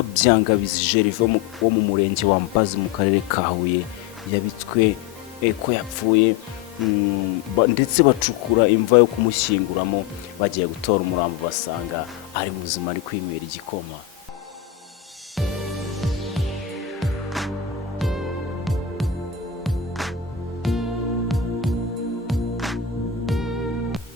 witwa Byangabizi Jerive wo mu murenge wa Mbazi mu karere ka Huye yabitswe ko yapfuye ndetse bacukura imva yo kumushyinguramo bagiye gutora umurambo basanga ari muzima ari kwinywera igikoma.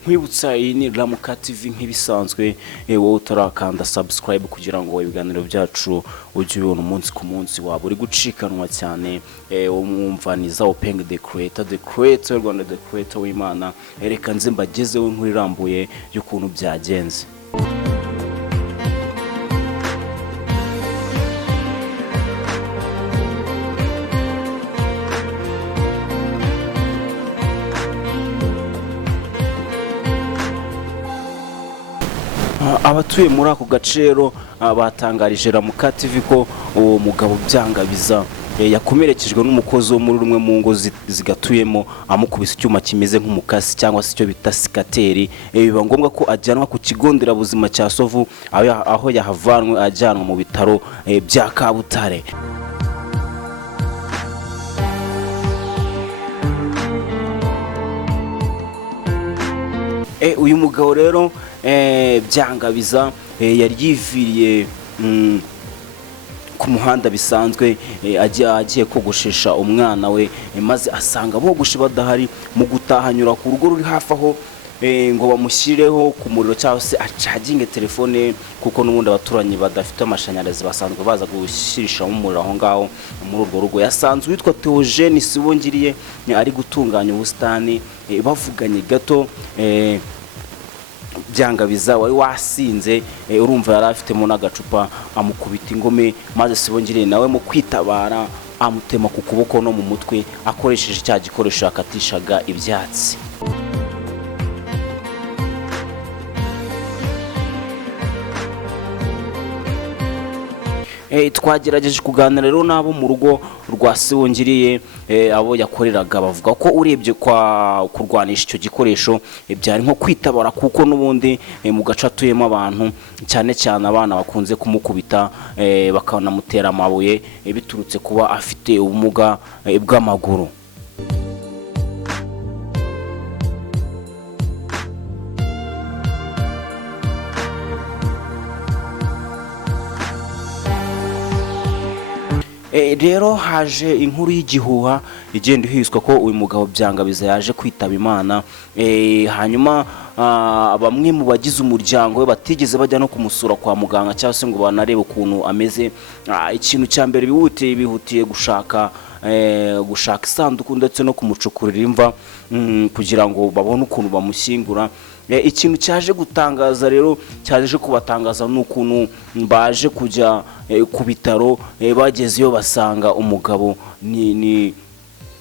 Nkwibutsa iyi ni Ramuka TV nk'ibisanzwe, wowe utarakanda subscribe kugira ngo ibiganiro byacu ujye ubibona umunsi ku munsi, waba uri gucikanwa cyane umwumva ni za Openg the creator Rwanda the creator w'Imana. Reka nze mbagezeho inkuru irambuye y'ukuntu byagenze. Abatuye muri ako gaciro batangarije Ramuka TV ko uwo mugabo Byangabiza yakomerekejwe n'umukozi wo muri rumwe mu ngo zigatuyemo amukubise icyuma kimeze nk'umukasi cyangwa se icyo bita sikateri. Biba ngombwa ko ajyanwa ku kigo nderabuzima cya Sovu aho yahavanwe ajyanwa mu bitaro bya Kabutare. Uyu mugabo rero Byangabiza yari yiviriye ku muhanda bisanzwe agiye kogoshesha umwana we, maze asanga bogoshi badahari. Mu gutahanyura ku rugo ruri hafi aho ngo bamushyireho ku muriro cyangwa se acaginge telefone, kuko n'ubundi abaturanyi badafite amashanyarazi basanzwe baza gushyirishamo umuriro aho ngaho muri urwo rugo. Yasanzwe witwa Theogene Sibongiriye ari gutunganya ubusitani. Bavuganye gato Byangabiza wari wasinze, urumva yari afitemo n'agacupa, amukubita ingome, maze Sibongiriye nawe mu kwitabara amutema ku kuboko no mu mutwe akoresheje cya gikoresho yakatishaga ibyatsi. Twagerageje kuganira rero nabo mu rugo rwa Sibongiriye, abo yakoreraga bavuga ko urebye kwa kurwanisha icyo gikoresho byari nko kwitabara, kuko n'ubundi mu gace atuyemo abantu cyane cyane abana bakunze kumukubita bakanamutera amabuye biturutse kuba afite ubumuga bw'amaguru. Rero haje inkuru y'igihuha igenda ihiswa ko uyu mugabo Byangabiza yaje kwitaba Imana. Hanyuma bamwe mu bagize umuryango we batigeze bajya no kumusura kwa muganga cyangwa se ngo banarebe ukuntu ameze. Ikintu cya mbere bihutiye gushaka isanduku ndetse no kumucukurira imva kugira ngo babone ukuntu bamushyingura. Ikintu cyaje gutangaza rero cyaje kubatangaza n'ukuntu baje kujya ku bitaro, bagezeyo basanga umugabo ni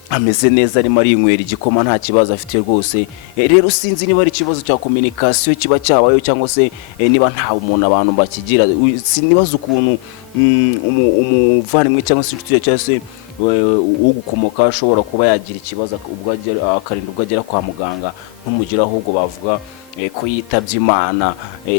ameze neza, arimo arinywera igikoma nta kibazo afite rwose. Rero sinzi niba ari ikibazo cya communication kiba cyabayo cyangwa se niba nta umuntu abantu bakigira. Sinibaza ukuntu umuvandimwe cyangwa se inshuti cyangwa se ugukomoka ashobora kuba yagira ikibazo akarinda ubwo agera kwa muganga ntumugira, ahubwo bavuga ko yitabye Imana,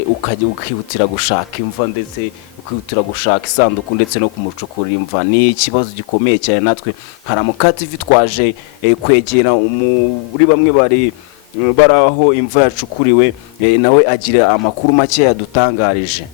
ukajya ukihutira gushaka imva ndetse ukihutira gushaka isanduku ndetse no kumucukurira imva. Ni ikibazo gikomeye cyane. Natwe Ramuka TV twaje kwegera muri bamwe bari aho imva yacukuriwe, nawe agira amakuru make yadutangarije.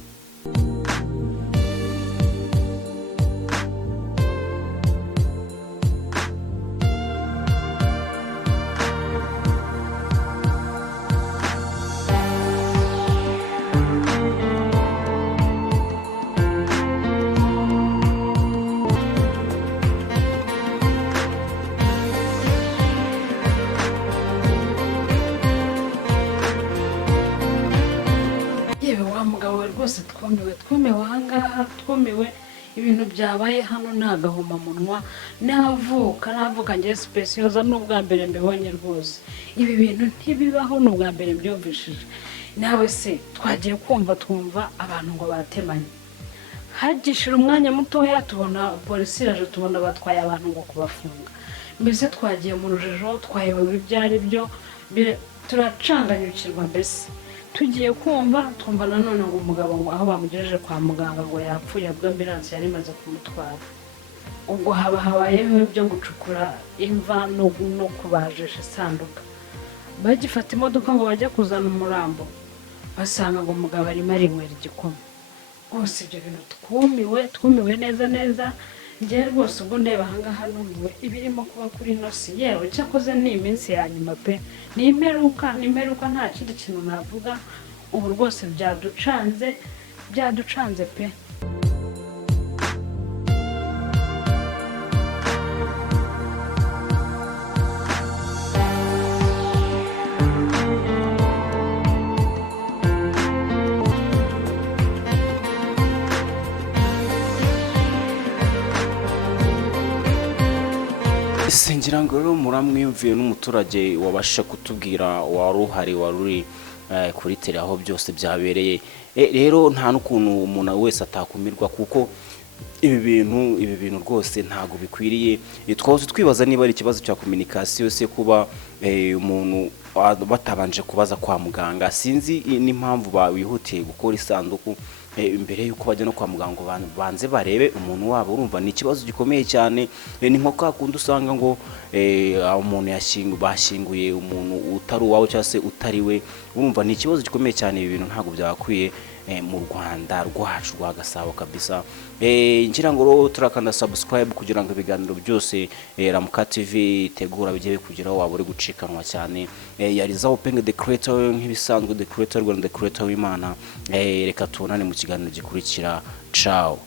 Umugabo rwose twumiwe ahangaha, twumiwe ibintu byabaye hano ntagahoma munwa. Navuka ngiye specioza n'ubwa mbere mbibonye rwose. Ibi bintu ntibibaho, n'ubwa mbere mbyumvishije. Nawe se twagiye twumva abantu ngo batemanye, hagishira umwanya mutoya tubona polisi iraje, tubona batwaye abantu ngo kubafunga. Mbese twagiye mu rujijo, twayobewe ibyo ari byo, turacanganyukirwa. Mbese tugiye kumva twumva nanone ngo umugabo ngo aho bamugejeje kwa muganga ngo yapfuye, ubwo ambulance yari imaze kumutwara. Ubwo habayeho ibyo gucukura imva no kubajisha isanduka. Bagifata imodoka ngo bajya kuzana umurambo, basanga ngo umugabo arimo arinywera igikoma. Rwose ibyo bintu twumiwe neza. Njye rwose ubwo ndeba ahangaha numiwe ibirimo kuba kuri ino si, yewe cyakoze ni iminsi ya nyuma pe, ni imperuka nta kindi kintu navuga. Ubu rwose byaducanze pe. Singira ngo rero muramwiyumviye n'umuturage wabasha kutubwira wari uri kuri tele aho byose byabereye. Rero nta n'ukuntu umuntu wese atakumirwa, kuko ibi bintu rwose ntago bikwiriye. Twose twibaza niba ari ikibazo cya communication se, kuba umuntu batabanje kubaza kwa muganga. Sinzi n'impamvu bawihutiye gukora isanduku imbere yuko bajya no kwa muganga banze barebe umuntu wabo. Urumva ni ikibazo gikomeye cyane. Ni nko kakundi usanga ngo umuntu bashyinguye umuntu utari uwawe cyangwa se utari we. Urumva ni ikibazo gikomeye cyane. Ibi bintu ntabwo byakwiye mu Rwanda rwacu rwa Gasabo kabisa. Ngira ngo rero turakanda subscribe kugira ngo ibiganiro byose Ramuka TV itegura bijye kugeraho waba uri gucikanwa cyane. Yarizaho penge the creator nk'ibisanzwe, the creator Rwanda, the creator w'Imana. Reka tubonane mu kiganiro gikurikira. Ciao.